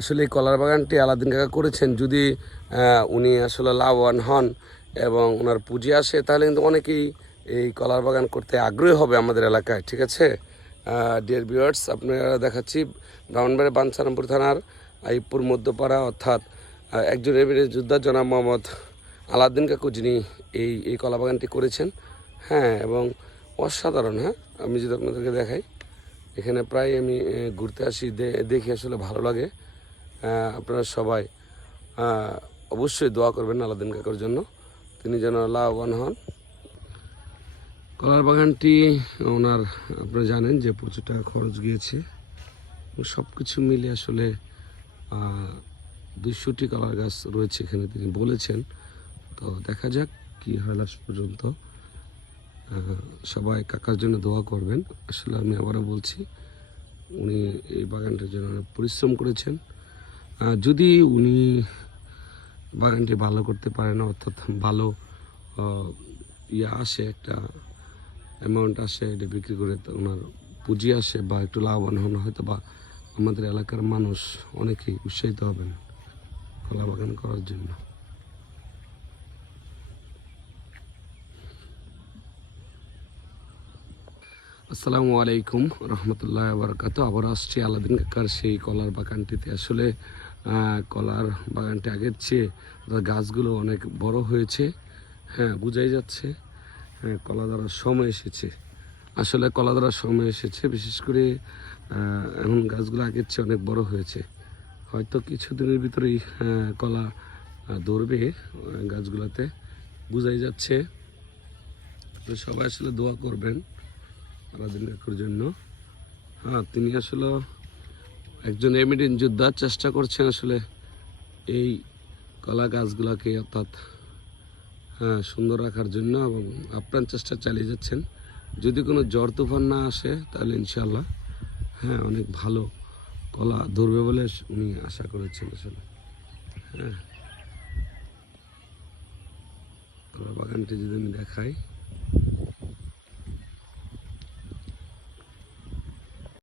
আসলে এই কলার বাগানটি আলাদিন কাকা করেছেন। যদি উনি আসলে লাভবান হন এবং ওনার পুঁজি আসে, তাহলে কিন্তু অনেকেই এই কলার বাগান করতে আগ্রহী হবে আমাদের এলাকায়। ঠিক আছে ডিয়ার ভিউয়ার্স, আপনারা দেখাচ্ছি ব্রাহ্মণবাড়িয়া বাঞ্ছারামপুর থানার আইপুর মধ্যপাড়া, অর্থাৎ একজন এমএলএ যোদ্ধা জনাব মোহাম্মদ আলাদিন কাকু, যিনি এই কলা বাগানটি করেছেন। হ্যাঁ, এবং অসাধারণ। হ্যাঁ, আমি যদি আপনাদেরকে দেখাই, এখানে প্রায় আমি ঘুরতে আসি, দেখি আসলে ভালো লাগে। আপনারা সবাই অবশ্যই দোয়া করবেন আলাদিন কাকুর জন্য, তিনি যেন লাভবান হন। কলার বাগানটি ওনার, আপনারা জানেন যে প্রচুর টাকা খরচ গিয়েছে। সব কিছু মিলে আসলে 200টি কলার গাছ রয়েছে এখানে তিনি বলেছেন। তো দেখা যাক কি হয় লাস্ট পর্যন্ত। সবাই কাকার জন্য দোয়া করবেন। আসলে আমি আবারও বলছি, উনি এই বাগানটার জন্য অনেক পরিশ্রম করেছেন। যদি উনি বাগানটি ভালো করতে পারেন, অর্থাৎ ভালো আসে, একটা অ্যামাউন্ট আসে, এটা বিক্রি করে ওনার পুঁজি আসে বা একটু লাভবান হন, হয়তো বা আমাদের এলাকার মানুষ অনেকেই উৎসাহিত হবেন কলা বাগান করার জন্য। আসসালামু আলাইকুম রহমতুল্লাহ বারকাত। আবার আসছি আলাদিন কাকার সেই কলার বাগানটিতে। আসলে কলার বাগানটি আগের চেয়ে গাছগুলো অনেক বড় হয়েছে। হ্যাঁ, বোঝাই যাচ্ছে। হ্যাঁ, কলা ধরার সময় এসেছে। আসলে কলা ধরার সময় এসেছে, বিশেষ করে এখন গাছগুলো আগের চেয়ে অনেক বড় হয়েছে। হয়তো কিছুদিনের ভিতরেই কলা ধরবে গাছগুলোতে, বোঝাই যাচ্ছে। সবাই আসলে দোয়া করবেন আলাদিন কাকুর জন্য। হ্যাঁ, তিনি আসলে একজন এমিডেন যোদ্ধা, চেষ্টা করছেন আসলে এই কলা গাছগুলোকে অর্থাৎ সুন্দর রাখার জন্য, এবং আপ্রাণ চেষ্টা চালিয়ে যাচ্ছেন। যদি কোনো ঝড় তুফান না আসে, তাহলে ইনশাল্লাহ অনেক ভালো কলা ধরবে বলে উনি আশা করেছেন। আসলে কলা বাগানটি যদি আমি দেখাই,